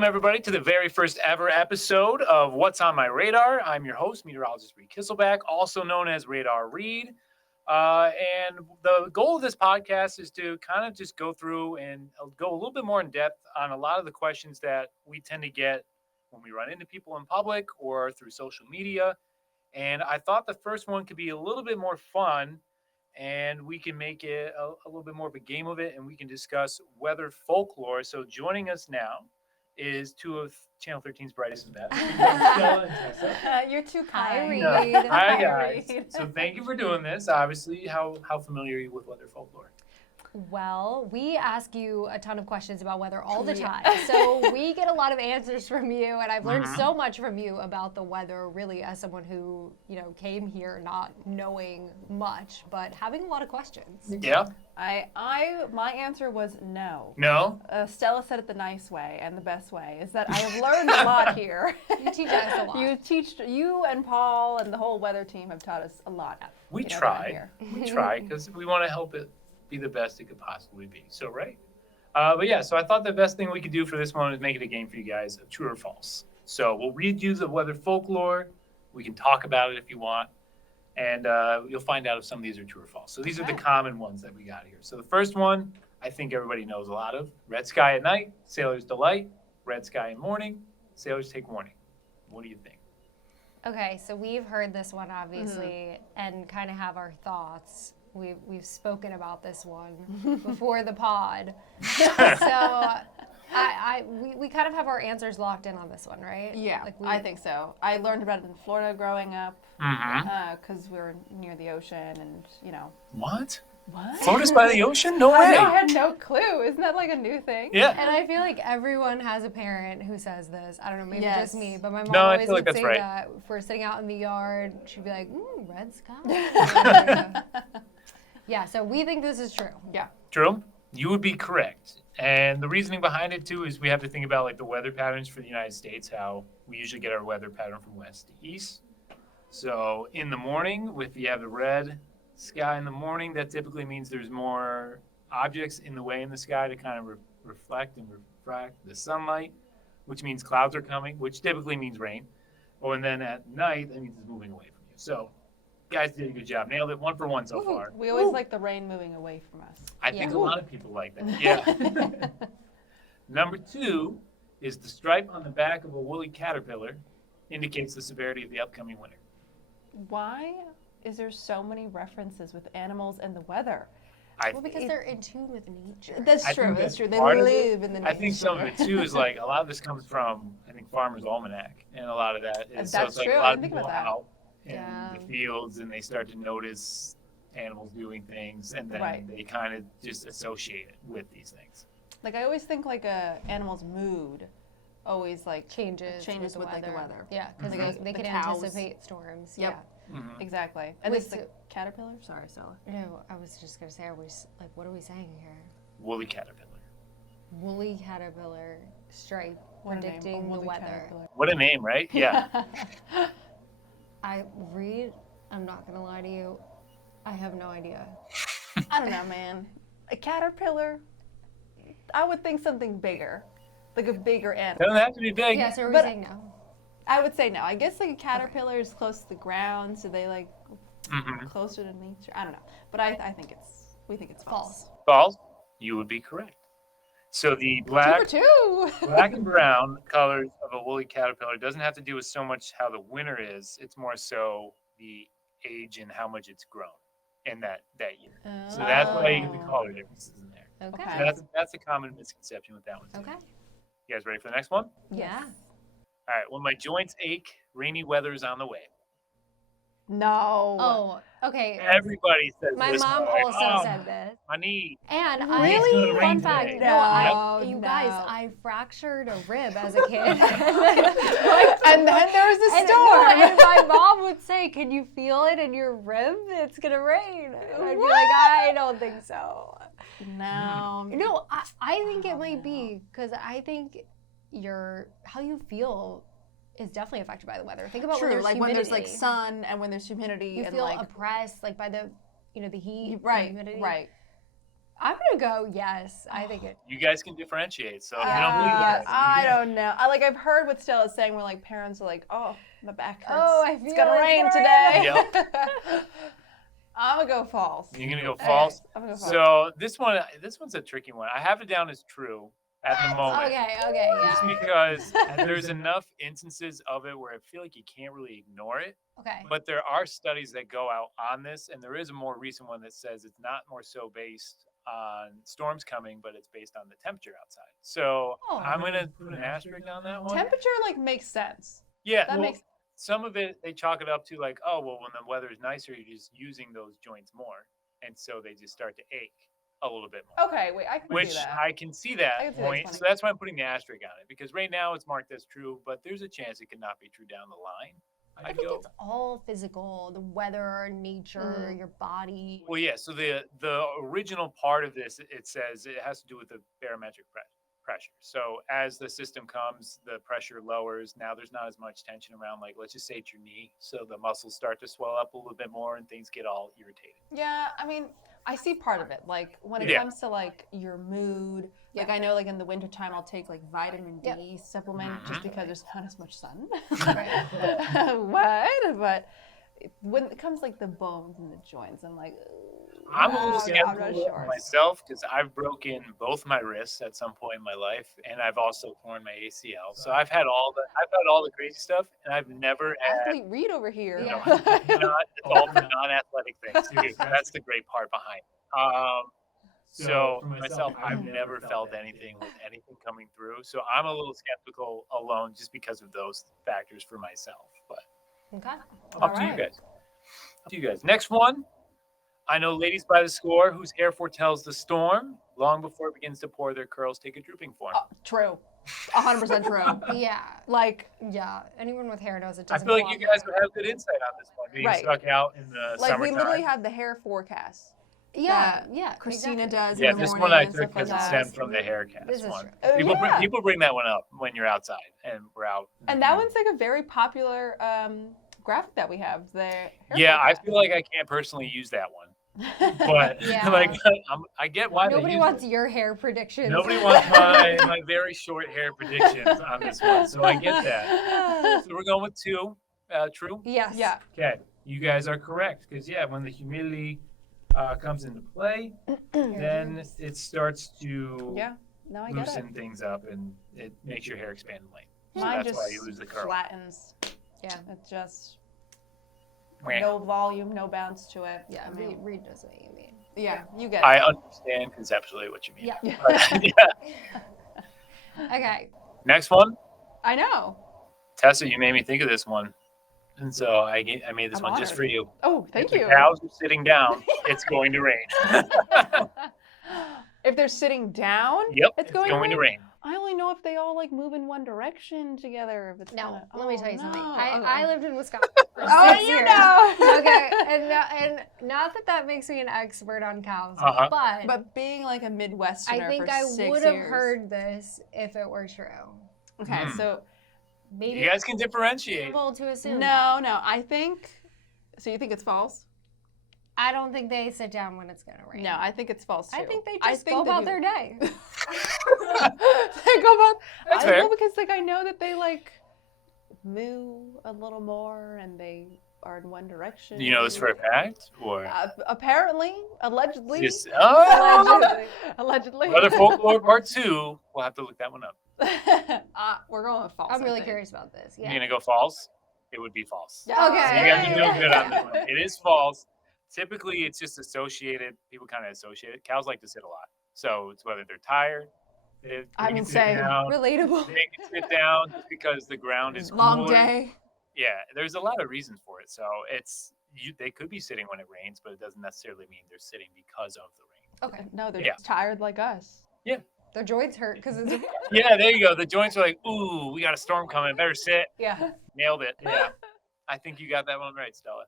Welcome, everybody, to the very first ever episode of What's on My Radar. I'm your host, Meteorologist Reid Kisselback, also known as Radar Reid. And the goal of this podcast is to kind of just go through and go a little bit more in depth on a lot of the questions that we tend to get when we run into people in public or through social media. And I thought the first one could be a little bit more fun, and we can make it a little bit more of a game of it, and we can discuss weather folklore. So joining us now is two of Channel 13's brightest and best, Stella and Tessa. You're too Hi, kind. Reid. Hi, guys. Reid. So thank you for doing this. Obviously, how familiar are you with weather folklore? Well, we ask you a ton of questions about weather all the Yeah. time. So we get a lot of answers from you, and I've learned so much from you about the weather, really, as someone who, came here not knowing much, but having a lot of questions. Yeah? My answer was no. No? Stella said it the nice way and the best way is that I have learned a lot here. You teach us a lot. You and Paul and the whole weather team have taught us a lot. We around try. here. We try because we want to help it be the best it could possibly be. So, right? But yeah, so I thought the best thing we could do for this one is make it a game for you guys of true or false. So we'll read you the weather folklore. We can talk about it if you want. And you'll find out if some of these are true or false. So these are the common ones that we got here. So the first one, I think everybody knows a lot of. Red sky at night, sailors delight. Red sky in morning, sailors take warning. What do you think? Okay, so we've heard this one, obviously, and kind of have our thoughts. We've spoken about this one before the pod. So we kind of have our answers locked in on this one, right? Yeah, I think so. I learned about it in Florida growing up because we were near the ocean and, What? What? Florida's by the ocean? No I way. know, I had no clue. Isn't that like a new thing? Yeah. And I feel like everyone has a parent who says this. I don't know, maybe Yes. just me, but my mom No, I always feel like would that's say right. that if we're sitting out in the yard, she'd be like, red sky. Yeah, so we think this is true. Yeah. True. You would be correct. And the reasoning behind it, too, is we have to think about like the weather patterns for the United States, how we usually get our weather pattern from west to east. So in the morning, if you have the red sky in the morning, that typically means there's more objects in the way in the sky to kind of reflect and refract the sunlight, which means clouds are coming, which typically means rain. Oh, and then at night, that means it's moving away from you. So you guys did a good job. Nailed it 1 for 1 so far. We always like the rain moving away from us. I think Yeah. a lot of people like that. Yeah. Number 2 is the stripe on the back of a woolly caterpillar indicates the severity of the upcoming winter. Why is there so many references with animals and the weather? Well, because they're in tune with nature. That's I true. think That's true. They part of it. live in the nature. I think some of it too is like a lot of this comes from I think Farmer's Almanac, and a lot of that is so That's it's like true. a I lot of didn't think people about that. out in Yeah. the fields and they start to notice animals doing things, and then Right. they kind of just associate it with these things. Like I always think like a animal's mood always like Changes with the like the weather. Yeah, because Mhm. they The can cows. anticipate storms. Yep. Mhm. Exactly. And Wait, this the so- caterpillar? Sorry, Stella. Yeah. No, I was just gonna say, what are we saying here? Woolly caterpillar. Woolly caterpillar stripe What a name, a predicting the woolly weather. caterpillar. What a name, right? Yeah. I'm not gonna lie to you, I have no idea. I don't know, man. A caterpillar, I would think something bigger. Like a bigger animal. Doesn't have to be big. Yeah, so are we But- saying no? I would say no. I guess like a caterpillar is close to the ground, so they like Mhm. closer to nature. I don't know. But I think we think it's false. False. You would be correct. So the black 2 for 2. Black and brown colors of a woolly caterpillar doesn't have to do with so much how the winter is. It's more so the age and how much it's grown in that year. So that's why you get the color differences in there. Okay. Okay. So that's a common misconception with that one. Too. Okay. You guys ready for the next one? Yeah. All right. When my joints ache, rainy weather is on the way. No. Oh, okay. Everybody says My this. mom like, also "Oh, said this. my knee. And Really? Rain fun fact, today. you No, guys, no. I fractured a rib as a kid. And then there was a And, storm. and my mom would say, "Can you feel it in your rib? It's gonna rain." And I'd be like, "I don't think so." No. No, I think it might be because I think how you feel is definitely affected by the weather. Think about when True. there's Like when there's like humidity. sun and when there's humidity You and feel like oppressed like by the heat, and right, humidity. right. I'm gonna go yes. I think it. You guys can differentiate. So if you don't Yeah, believe that, I don't know. I've heard what Stella's saying where like parents are like, oh, my back hurts. Oh, I feel it's gonna it's rain gonna today. I'm gonna go false. you're gonna go Okay, false. I'm gonna go false. So this one's a tricky one. I have it down as true at the moment. Okay, Just yeah. because there's enough instances of it where I feel like you can't really ignore it. Okay. But there are studies that go out on this, and there is a more recent one that says it's not more so based on storms coming, but it's based on the temperature outside. So Oh. I'm gonna put an asterisk on that one. Temperature like makes sense. Yeah, That makes some of it they chalk it up to like, oh well, when the weather is nicer, you're just using those joints more, and so they just start to ache a little bit more. okay. Wait, I can Which see that. I can see that I can see that's point. funny. So that's why I'm putting the asterisk on it, because right now it's marked as true, but there's a chance it could not be true down the line. I think it's all physical, the weather, nature, your body. Well, yeah. So the original part of this, it says it has to do with the barometric pressure. So as the system comes, the pressure lowers. Now there's not as much tension around, like let's just say it's your knee. So the muscles start to swell up a little bit more, and things get all irritated. Yeah, I mean, I see part of it. Like when it Yeah. comes to like your mood, like I know like in the wintertime I'll take like vitamin D supplement just because there's not as much sun. What? But when it comes like the bones and the joints, I'm like, I'm a little I'm not skeptical sure. of myself because I've broken both my wrists at some point in my life, and I've also torn my ACL. So I've had all the crazy stuff, and I've never had. Athlete Reid over here. Yeah. It's all for non-athletic things. Too. That's the great part behind it. So for myself, I've never felt anything with anything coming through. So I'm a little skeptical alone just because of those factors for myself. But Okay. up to you guys. Up to you guys. Next one. I know ladies by the score whose hair foretells the storm. Long before it begins to pour, their curls take a drooping form. True. 100% true. Yeah. Like, Yeah. Anyone with hair knows it I doesn't feel like belong you guys there. would have good insight on this one, being Right. stuck out in the like summertime. we literally have the hair forecast. Yeah, that yeah. Christina exactly. does Yeah, in the this morning one I and took stuff like because it that. stemmed from the haircast This is one. true. Oh, yeah. People bring that one up when you're outside and we're out. And that one's like a very popular graphic that we have. The hair Yeah, I forecast. feel like I can't personally use that one, but Yeah. like I get why Nobody they use wants it. your hair predictions. Nobody wants my very short hair predictions on this one, so I get that. So we're going with two. True. Yes. Yeah. Okay, you guys are correct because when the humidity comes into play, then it starts to Yeah. No, I get loosen it. things up and it makes your hair expand in length. So Mine that's just why you lose the curl. flattens. Yeah. It's just Meh. no volume, no bounce to it. Yeah. I mean, Reid knows what you mean. yeah, you get it. I understand conceptually what you mean. Yeah. But, yeah. Okay. Next one, I know. Tessa, you made me think of this one, and so I made this I'm one just honored. for you. Oh, thank If you. the cows are sitting down, it's going to rain. If they're sitting down, Yep, it's going to rain. I only know if they all like move in one direction together. If it's No, gonna, let me tell you something. no. I lived in Wisconsin for Oh, 6 you years. know. Okay, and not that makes me an expert on cows, but But being like a Midwesterner I think for I 6 would have years. heard this if it were true. Okay, so Maybe You guys can differentiate. reasonable to assume. no, I think. So you think it's false? I don't think they sit down when it's gonna rain. No, I think it's false too. I think they I just think go they about do. their day. They go about. That's I fair. know because like I know that they like moo a little more and they are in one direction. Do you know this for a fact, or Apparently, allegedly. Just- oh, Allegedly. Brother Folklore Part 2. We'll have to look that one up. We're going with false. I'm I really think. curious about this. You're Yeah. gonna go false? It would be false. Yeah. Okay. So you guys are doing good on this one. It is false. Typically, it's just associated. People kind of associate it. Cows like to sit a lot, so it's whether they're tired. They I can mean, sit same. down. Relatable. They can sit down just because the ground is Long cooler. day. Yeah, there's a lot of reasons for it. So they could be sitting when it rains, but it doesn't necessarily mean they're sitting because of the rain. Okay. No, they're Yeah. just tired like us. Their joints hurt because it's. Yeah, there you go. The joints are like, ooh, we got a storm coming. Better sit. Yeah. Nailed it. Yeah. I think you got that one right, Stella.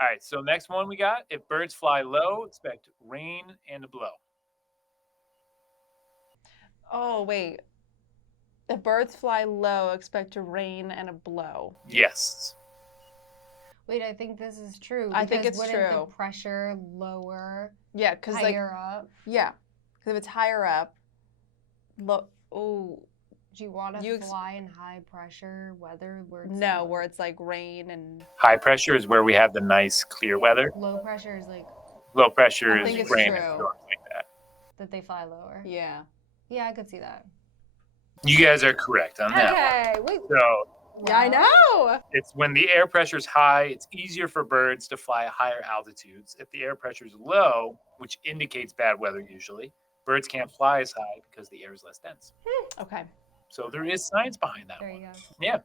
All right, so next one we got, if birds fly low, expect rain and a blow. Oh wait. If birds fly low, expect a rain and a blow. Yes. Wait, I think this is true. I think because it's wouldn't true. the pressure lower Yeah, because like higher up? yeah, because if it's higher up, look. Oh Do you want You to fly in high pressure weather where it's no, where it's like rain and High pressure is where we have the nice clear weather. low pressure is like Low pressure I is think it's rain and true. storms like that. that they fly lower. yeah. Yeah, I could see that. You guys are correct on that. Okay, wait. So Yeah, I know. it's when the air pressure is high, it's easier for birds to fly at higher altitudes. If the air pressure is low, which indicates bad weather usually, birds can't fly as high because the air is less dense. Okay, So there is science behind that There one. you go. Yeah,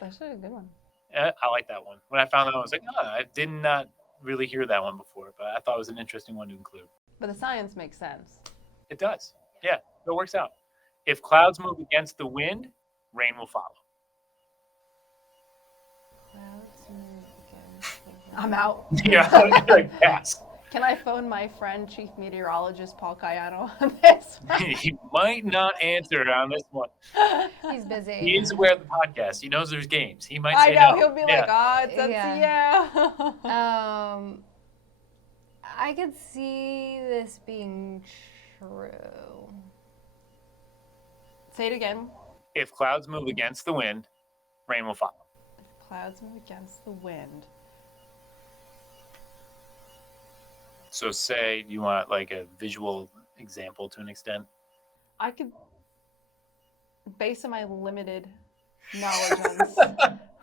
that's a good one. I like that one. When I found that one, I was like, oh, I did not really hear that one before, but I thought it was an interesting one to include. But the science makes sense. It does. Yeah, it works out. If clouds move against the wind, rain will follow. Clouds move against the wind. I'm out. Yeah, like pass. Can I phone my friend, Chief Meteorologist Paul Cayano, on this? He might not answer on this one. He's busy. He is aware of the podcast. He knows there's games. He might I say know no. he'll be Yeah. like, "Oh, it's Yeah. yeah." I could see this being true. Say it again. If clouds move against the wind, rain will follow. If clouds move against the wind. So say you want like a visual example to an extent. I could, based on my limited knowledge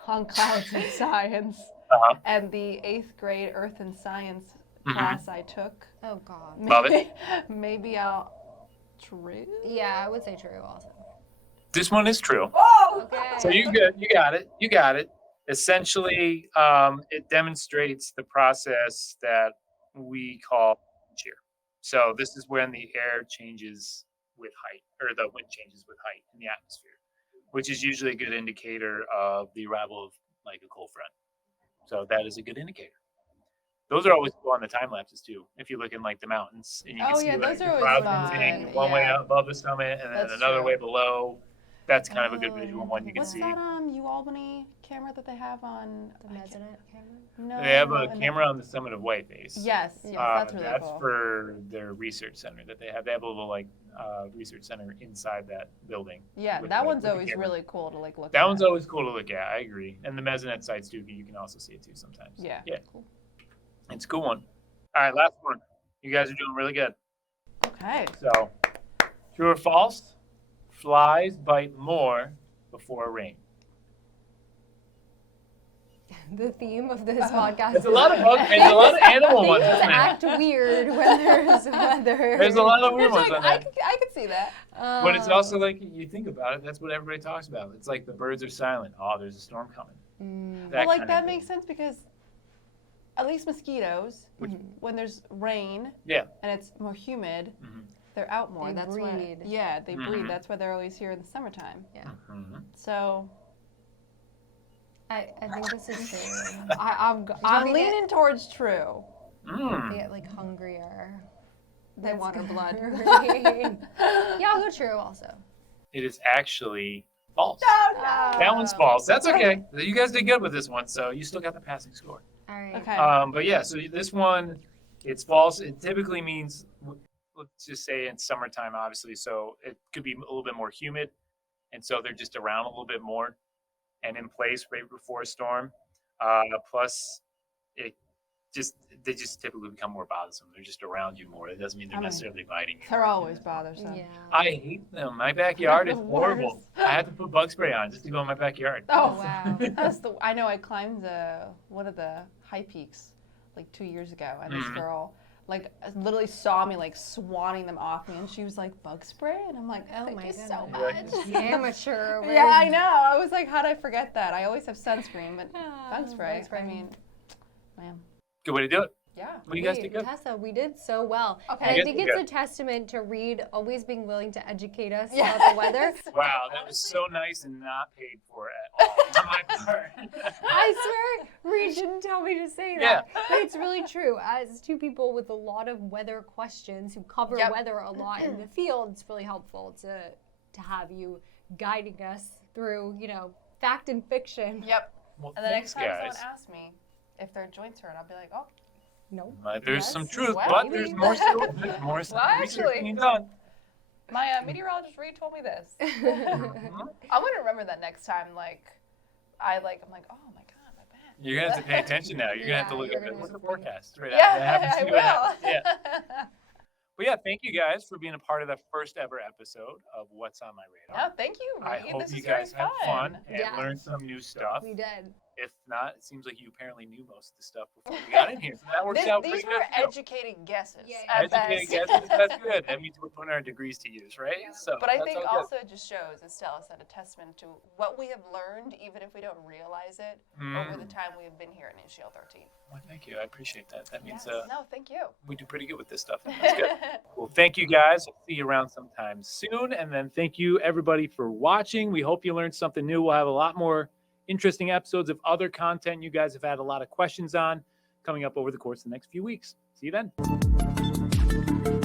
on clouds and science, Uh-huh. and the 8th grade Earth and Science Mhm. class I took, Oh God. Love it. maybe I'll. True? Yeah, I would say true also. This one is true. Okay. So you got it. You got it. Essentially, it demonstrates the process that we call shear. So this is when the air changes with height, or the wind changes with height in the atmosphere, which is usually a good indicator of the arrival of like a cold front. So that is a good indicator. Those are always cool on the time lapses too. If you look in like the mountains, and you can Oh, see yeah, like those the are always clouds fun, moving one way yeah. up above the summit, and then That's another true. way below. That's kind of a good Oh, visual I one you can What's see. that UAlbany camera that they have on? The mezzanine camera? No. They have a and camera on the summit of Whiteface. Yes, that's really that's cool. for their research center that they have. They have a little like research center inside that building. Yeah, with that the- one's with the always camera. really cool to like look That at. one's always cool to look at. I agree. And the mezzanine sites too. You can also see it too sometimes. Yeah. Yeah. Cool. It's a cool one. All right, last one. You guys are doing really good. Okay. So, true or false? Flies bite more before rain. The theme of this podcast. It's a lot of bug. It's a lot of animal ones, Things isn't it? act weird when there's weather. There's a lot of weird It's ones like, on I there. could see that. But it's also like you think about it. That's what everybody talks about. It's like the birds are silent. Oh, there's a storm coming. Well, like kind of that thing. makes sense because at least mosquitoes, Which- when there's rain Yeah. and it's more humid, Mhm. they're out more. They That's breed. why. Yeah, they Mhm. breed. That's why they're always here in the summertime. Mhm. So I think this is true. I'm they leaning towards true. Mm. They get like hungrier. They want our blood. Yeah, I'll go true also. It is actually false. No. That one's false. That's okay. You guys did good with this one, so you still got the passing score. All right. Okay. But yeah, so this one, it's false. It typically means, let's just say it's summertime, obviously, so it could be a little bit more humid, and so they're just around a little bit more and in place right before a storm. Plus, they just typically become more bothersome. They're just around you more. It doesn't mean they're I mean, necessarily biting you. They're always bothersome. Yeah. I hate them. My backyard They're is the horrible. worst. I had to put bug spray on just to go in my backyard. Oh Wow. That's I know. I climbed one of the high peaks like 2 years ago, and this Mhm. girl like literally saw me like swanning them off me, and she was like, "Bug spray," and I'm like, Oh "Thank my you so goodness. much." Amateur. over Yeah, I know. I was like, "How'd I forget that?" I always have sunscreen, but Ah, bug spray. bug spray. I mean, man, Good way to do it. yeah. What do you guys Wait, think of? Tessa, we did so well. Okay. And You I guys think did it's good. a testament to Reid always being willing to educate us Yes. about the weather. Wow, that was so nice and not paid for at all on my part. I swear, Reid didn't tell me to say that. But it's really true. As two people with a lot of weather questions who cover Yep. weather a lot in the field, it's really helpful to have you guiding us through, fact and fiction. Yep. Well, And the next thanks, time guys. someone asks me, if their joints hurt, I'll be like, oh, No. There's Yes. some truth, Well, but maybe. there's more still, more Well, research actually- being done. my meteorologist Reid told me this. Mhm. I'm gonna remember that next time. I'm like, I'm like, oh my god, my back. You're gonna have to pay attention now. You're gonna have to Yeah, look you're at gonna what's have the to pay- forecast. Right? Yeah, That happens I to you, it happens. will. Yeah. But yeah, thank you guys for being a part of the first ever episode of What's on My Radar. No, thank you, I Reid. hope This you is very guys had fun and Yes. learned some new stuff. We did. If not, it seems like you apparently knew most of the stuff before we got in here. So that works out These pretty were good. too. educated guesses Yeah, at Educated best. guesses, that's good. That means we're putting our degrees to use, right? Yeah. So But I that's think all also it just shows, as Stella said, a testament to what we have learned, even if we don't realize it, over the time we have been here at NewsChannel 13. Well, thank you. I appreciate that. That means No, thank you. we do pretty good with this stuff. That's good. Well, thank you guys. I'll see you around sometime soon. And then thank you everybody for watching. We hope you learned something new. We'll have a lot more interesting episodes of other content you guys have had a lot of questions on coming up over the course of the next few weeks. See you then.